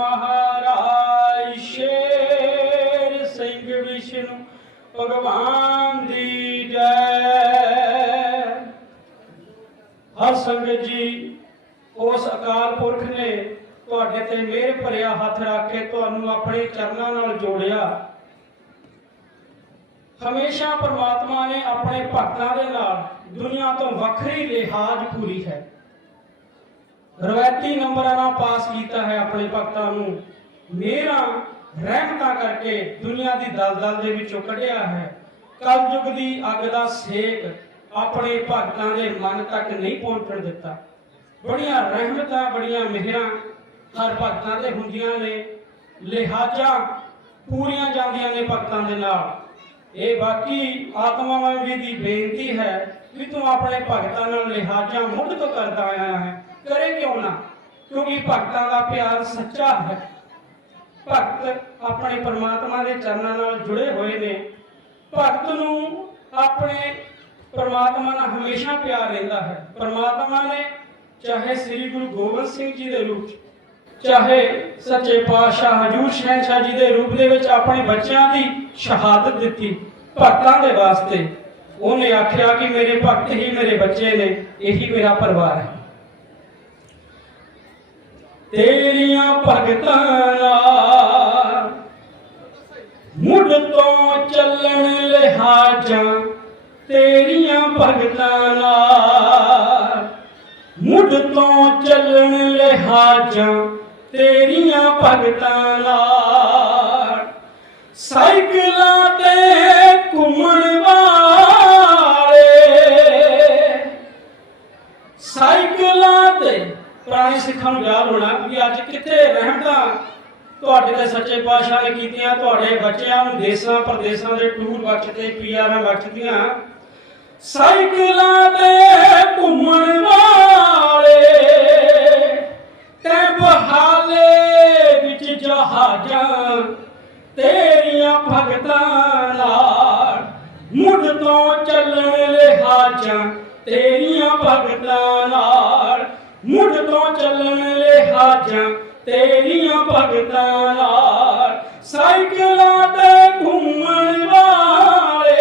ਮਹਾਰਾਜ ਸ਼ੇਰ ਸਿੰਘ ਵਿਸ਼ਨੂੰ ਭਗਵਾਨ ਦੀ ਜੈ। ਹਰ ਸੰਗਤ ਜੀ, ਉਸ ਅਕਾਲ ਪੁਰਖ ਨੇ ਤੁਹਾਡੇ ਤੇ ਮਿਹਰ ਭਰਿਆ ਹੱਥ ਰੱਖ ਕੇ ਤੁਹਾਨੂੰ ਆਪਣੇ ਚਰਨਾਂ ਨਾਲ ਜੋੜਿਆ। ਹਮੇਸ਼ਾ ਪ੍ਰਮਾਤਮਾ ਨੇ ਆਪਣੇ ਭਗਤਾਂ ਦੇ ਨਾਲ ਦੁਨੀਆ ਤੋਂ ਵੱਖਰੀ ਲਿਹਾਜ਼ ਪੂਰੀ ਹੈ। ਰਵਾਇਤੀ ਨੰਬਰਾਂ ਨਾਲ ਪਾਸ ਕੀਤਾ ਹੈ ਆਪਣੇ ਭਗਤਾਂ ਨੂੰ। ਮੇਰਾ ਰਹਿਮਤਾਂ ਕਰਕੇ ਦੁਨੀਆ ਦੀ ਦਲਦਲ ਦੇ ਵਿੱਚੋਂ ਕੱਢਿਆ ਹੈ। ਕਲਯੁਗ ਦੀ ਅੱਗ ਦਾ ਸੇਕ ਆਪਣੇ ਭਗਤਾਂ ਦੇ ਮਨ ਤੱਕ ਨਹੀਂ ਪਹੁੰਚਣ ਦਿੱਤਾ। ਬੜੀਆਂ ਰਹਿਮਤਾਂ, ਬੜੀਆਂ ਮਿਹਰਾਂ ਹਰ ਭਗਤਾਂ ਦੇ ਹੁੰਦੀਆਂ ਨੇ। ਲਿਹਾਜ਼ਾਂ ਪੂਰੀਆਂ ਜਾਂਦੀਆਂ ਨੇ ਭਗਤਾਂ ਦੇ ਨਾਲ। ਇਹ ਬਾਕੀ ਆਤਮਾਵਾਂ ਜੀ ਦੀ ਬੇਨਤੀ ਹੈ ਵੀ ਤੂੰ ਆਪਣੇ ਭਗਤਾਂ ਨਾਲ ਲਿਹਾਜ਼ਾਂ ਮੁੱਢ ਤੋਂ ਕਰਦਾ ਆਇਆ ਹੈ। ਕਰੇ ਕਿਉਂ ਨਾ? ਕਿਉਂਕਿ ਭਗਤਾਂ ਦਾ ਪਿਆਰ ਸੱਚਾ ਹੈ। ਭਗਤ ਆਪਣੇ ਪਰਮਾਤਮਾ ਦੇ ਚਰਨਾਂ ਨਾਲ ਜੁੜੇ ਹੋਏ ਨੇ। ਭਗਤ ਨੂੰ ਆਪਣੇ ਪਰਮਾਤਮਾ ਨਾਲ ਹਮੇਸ਼ਾ ਪਿਆਰ ਰਹਿੰਦਾ ਹੈ। ਪਰਮਾਤਮਾ ਨੇ ਚਾਹੇ ਸ੍ਰੀ ਗੁਰੂ ਗੋਬਿੰਦ ਸਿੰਘ ਜੀ ਦੇ ਰੂਪ ਚਾਹੇ ਸੱਚੇ ਪਾਤਸ਼ਾਹ ਹਜੂਰ ਸ਼ਹਿਨशाह ਜੀ ਦੇ ਰੂਪ ਦੇ ਵਿੱਚ ਆਪਣੇ ਬੱਚਿਆਂ ਦੀ ਸ਼ਹਾਦਤ ਦਿੱਤੀ ਭਗਤਾਂ ਦੇ ਵਾਸਤੇ, ਉਹਨੇ ਆਖਿਆ ਕਿ ਮੇਰੇ ਭਗਤ ਹੀ ਮੇਰੇ ਬੱਚੇ ਨੇ, ਇਹੀ ਮੇਰਾ ਪਰਿਵਾਰ ਹੈ। ਤੇਰੀਆਂ ਭਗਤਾਂ ਨਾਲ ਮੁੱਢ ਤੋਂ ਚੱਲਣ ਲਿਹਾਜ਼ਾਂ ਤੇਰੀਆਂ ਭਗਤਾਂ ਨਾਲ ਮੁੱਢ ਤੋਂ ਚੱਲਣ ਲਿਹਾਜ਼ਾਂ ਤੇਰੀਆਂ ਭਗਤਾਂ ਨਾਲ ਸਾਈਕਲਾਂ ਤੇ ਘੁੰਮਣ ਤੇ ਸੱਚੇ ਪਾਤਸ਼ਾਹ ਨੇ ਕੀਤੀਆਂ, ਤੁਹਾਡੇ ਬੱਚਿਆਂ ਨੂੰ ਦੇਸਾਂ, ਪ੍ਰਦੇਸਾਂ ਦੇ ਟੂਰ ਬਖਸ਼ਦੇ ਪੀਆਰਾਂ ਬਖਸ਼ਦੀਆਂ ਸਾਈਕਲਾਂ ਤੇ ਘੁੰਮਣ ਵਾਲੇ ਤੇ ਬਹਾਲੇ ਵਿੱਚ ਜਹਾਜ਼ਾਂ ਤੇਰੀਆਂ ਭਗਤਾਂ ਨਾਲ ਮੁੱਢ ਤੋਂ ਚੱਲਣ ਲਿਹਾਜ਼ਾਂ ਤੇਰੀਆਂ ਭਗਤਾਂ ਨਾਲ ਮੁੱਢ ਤੋਂ ਚੱਲਣ ਲਿਹਾਜ਼ਾਂ ਤੇਰੀਆਂ ਭਗਤਾਂ ਨਾਲ ਸਾਈਕਲਾਂ ਤੇ ਘੁੰਮਣ ਵਾਲੇ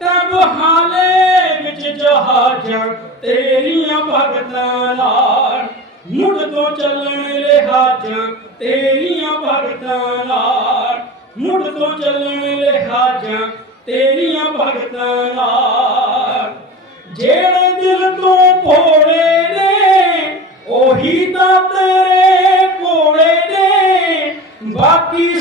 ਤੇ ਬਹਾਲੇ ਵਿੱਚ ਜਹਾਜ਼ਾਂ ਤੇਰੀਆਂ ਭਗਤਾਂ ਨਾਲ। ਮੁੱਢ ਤੋਂ ਚੱਲਣ ਲਿਹਾਜ਼ਾਂ ਤੇਰੀਆਂ ਭਗਤਾਂ ਨਾਲ। ਮੁੱਢ ਤੋਂ ਚੱਲਣ ਲਿਹਾਜ਼ਾਂ ਤੇਰੀਆਂ ਭਗਤਾਂ ਨਾਲ। ਜਿਹੜੇ ਦਿਲ ਤੋਂ ਬਾਕੀ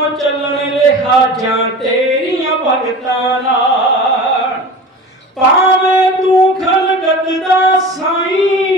ਤੋਂ ਚੱਲਣ ਲਿਹਾਜ਼ਾਂ ਤੇਰੀਆਂ ਭਗਤਾਂ ਨਾਲ? ਭਾਵੇਂ ਤੂੰ ਖਲਕਤ ਦਾ ਸਾਈਂ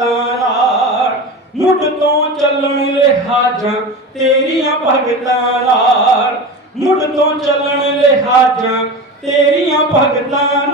ਭਗਤਾਂ ਮੁੱਢ ਤੋਂ ਚੱਲਣ ਲਿਹਾਜ਼ਾਂ ਤੇਰੀਆਂ ਭਗਤਾਂ ਨਾਲ। ਮੁੱਢ ਤੋਂ ਚੱਲਣ ਲਿਹਾਜ਼ਾਂ ਤੇਰੀਆਂ ਭਗਤਾਂ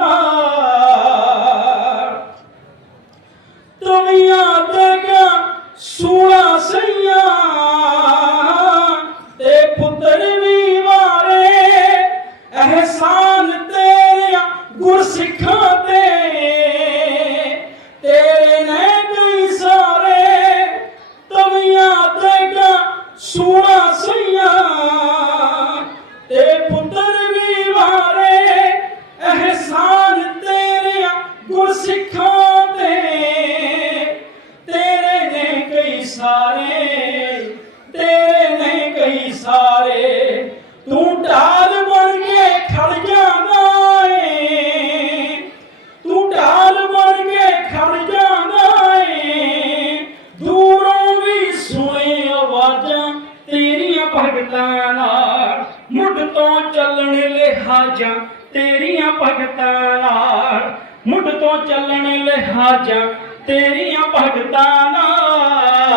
ਲਿਹਾਜ਼ਾਂ ਤੇਰੀਆਂ ਭਗਤਾਂ ਨਾਲ।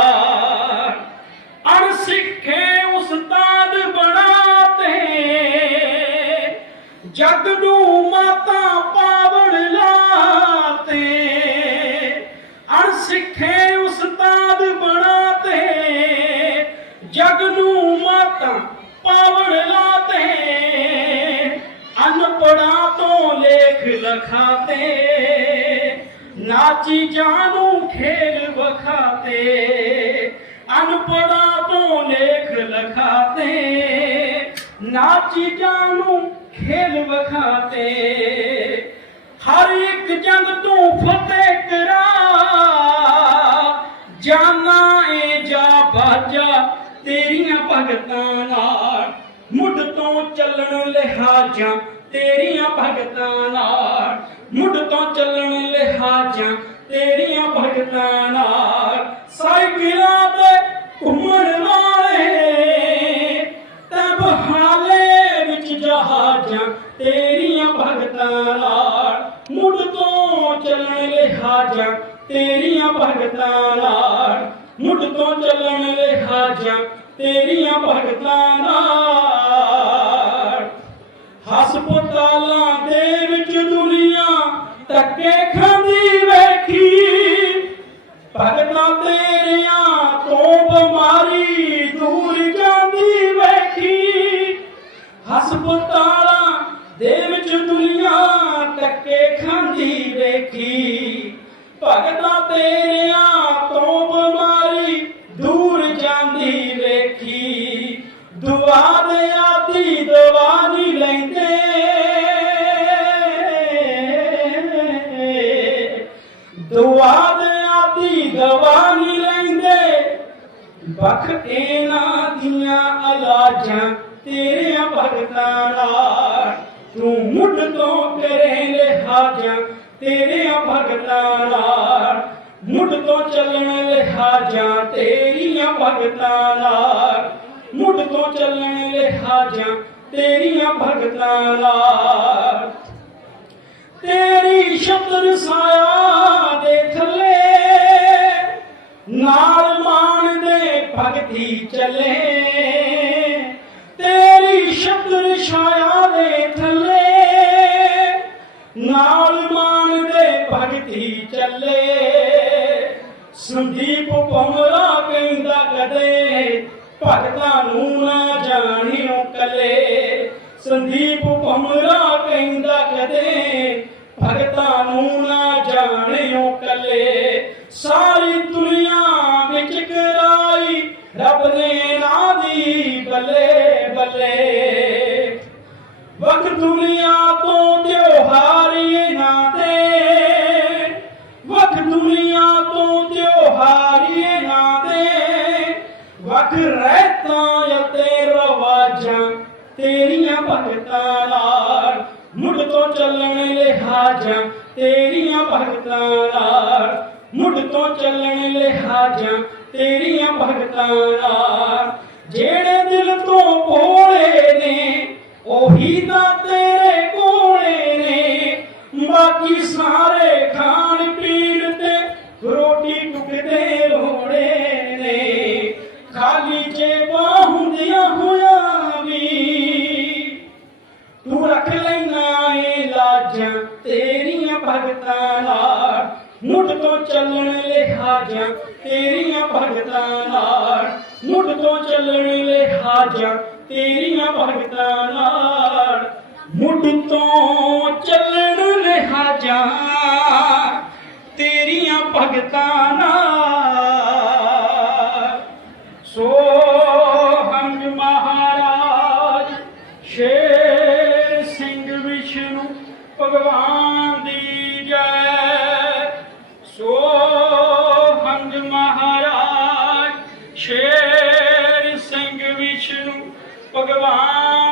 ਅਣ ਸਿੱਖੇ ਉਸਤਾਦ ਬਣਾਤੇ ਜਗ ਨੂੰ ਮਾਤਾ ਪਾਵਣ ਲਾਤੇ ਅਣ ਸਿੱਖੇ ਉਸਤਾਦ ਬਣਾਤੇ ਜਗ ਨੂੰ ਮਾਤਾ ਪਾਵਣ ਲਾਤੇ ਅਨਪੜਾ ਤੋਂ ਲੇਖ ਲਖਾਤੇ ਨਾਚੀ ਜਾਨੂ ਖੇਲ ਵਖਾਤੇ ਅਨਪੜਾ ਤੋਂ ਲੇਖ ਲਖਾਤੇ। ਨਾਚੀ ਜਾਨੂ ਖੇਲ ਵਖਾਤੇ, ਹਰ ਇੱਕ ਜੰਗ ਤੂੰ ਫਤਿਹ ਕਰਾ। ਜਾਨਾ ਏ ਜਾ ਬਾਜਾ ਤੇਰੀਆਂ ਭਗਤਾਂ ਨਾਲ, ਮੁੱਢ ਤੋਂ ਚੱਲਣ ਲਿਹਾਜ਼ਾਂ ਤੇਰੀਆਂ ਭਗਤਾਂ ਨਾਲ। ਮੁੱਢ ਤੋਂ ਚੱਲਣ ਲਿਹਾਜ਼ਾਂ ਤੇਰੀਆਂ ਭਗਤਾਂ ਨਾਲ, ਸਾਈਕਲਾਂ ਤੇ ਘੁੰਮਣ ਵਾਲੇ। ਤੇ ਬਹਾਲੇ ਵਿੱਚ ਜਹਾਜ਼ਾਂ ਤੇਰੀਆਂ ਭਗਤਾਂ ਨਾਲ, ਮੁੱਢ ਤੋਂ ਚੱਲਣ ਲਿਹਾਜ਼ਾਂ ਤੇਰੀਆਂ ਭਗਤਾਂ ਨਾਲ, ਮੁੱਢ ਤੋਂ ਚੱਲਣ ਲਿਹਾਜ਼ਾਂ ਤੇਰੀਆਂ ਭਗਤਾਂ ਨਾਲ। ਹਸਪਤਾਲਾਂ ਦੇ ਵਿੱਚ ਧੱਕੇ ਖਾਂਦੀ ਵੇਖੀ। ਭਗਤਾਂ ਤੇਰੀਆਂ ਤੋਂ ਬਿਮਾਰੀ ਦੁਆ ਦੇ ਆਦੀ ਦਵਾ ਨਹੀਂ ਲੈਂਦੇ। ਬਖ ਇਹਨਾਂ ਦੀਆਂ ਅਲਾਜਾਂ ਤੇਰੀਆਂ ਭਗਤਾਂ ਨਾਲ। ਤੂੰ ਮੁੱਢ ਤੋਂ ਕਰੇ ਲਿਹਾਜ਼ਾਂ ਤੇਰੀਆਂ ਭਗਤਾਂ ਨਾਲ। ਮੁੱਢ ਤੋਂ ਚੱਲਣ ਲਿਹਾਜ਼ਾਂ ਤੇਰੀਆਂ ਭਗਤਾਂ ਨਾਲ। ਮੁੱਢ ਤੋਂ ਚੱਲਣ ਲਿਹਾਜ਼ਾਂ ਤੇਰੀਆਂ ਭਗਤਾਂ ਨਾਲ। ਤੇਰੀ ਸ਼ਤਰ ਸਾਇਆ ਦੇ ਥੱਲੇ, ਨਾਲ ਮਾਣ ਦੇ ਭਗਤੀ ਚੱਲੇ। ਤੇਰੀ ਸ਼ਤਰ ਛਾਇਆ ਦੇ ਥੱਲੇ, ਨਾਲ ਮਾਣ ਦੇ ਭਗਤੀ ਚੱਲੇ। ਸੰਦੀਪ ਭਮਰਾ ਕਹਿੰਦਾ, ਕਦੇ ਭਗਤਾਂ ਨੂੰ ਨਾ ਜਾਣਿਓ ਕਲੇ। ਸੰਦੀਪ ਭਮਰਾ ਕਹਿੰਦਾ, ਕਦੇ ਰੱਬ ਨੇ ਦੀ ਬੱਲੇ ਬੱਲੇ। ਵਕ ਦੁਨੀਆ ਤੋਂ ਤਿਉਹਾਰੀ ਨਾ ਦੇ ਵਕ ਦੁਨੀਆ ਤੋਂ ਤਿਉਹਾਰੀ ਨਾ ਦੇ ਵਕ ਰਹਿਤਾਂ ਅਤੇ ਰਵਾਜਾਂ ਤੇਰੀਆਂ ਭਗਤਾਂ ਨਾਲ। ਮੁੱਢ ਤੋਂ ਚੱਲਣ ਲਿਹਾਜਾਂ ਤੇਰੀਆਂ ਭਗਤਾਂ ਨਾਲ। ਮੁੱਢ ਤੋਂ ਚੱਲਣ ਲਿਹਾਜਾਂ ਤੇਰੀਆਂ ਭਗਤਾਂ ਨਾਲ। ਜਿਹੜੇ ਦਿਲ ਤੋਂ ਭੋਲੇ ਨੇ, ਉਹੀ ਤਾਂ ਤੇਰੇ ਕੋਲੇ ਨੇ। ਬਾਕੀ ਸਾਰੇ ਖਾਣ ਪੀਣ ਤੇ ਰੋਟੀ ਟੁਕਦੇ ਲੋੜੇ ਨੇ। ਖਾਲੀ ਜੇਬਾਂ ਲਿਹਾਜਾਂ ਤੇਰੀਆਂ ਭਗਤਾਂ ਨਾਲ। ਮੁੱਢ ਤੋਂ ਚੱਲਣ ਲਿਹਾਜਾਂ ਤੇਰੀਆਂ ਭਗਤਾਂ ਨਾਲ। ਮੁੱਢ ਤੋਂ ਚੱਲਣ ਲਿਹਾਜਾਂ ਤੇਰੀਆਂ ਭਗਤਾਂ ਨਾਲ। ਵਿਸ਼ਨੂੰ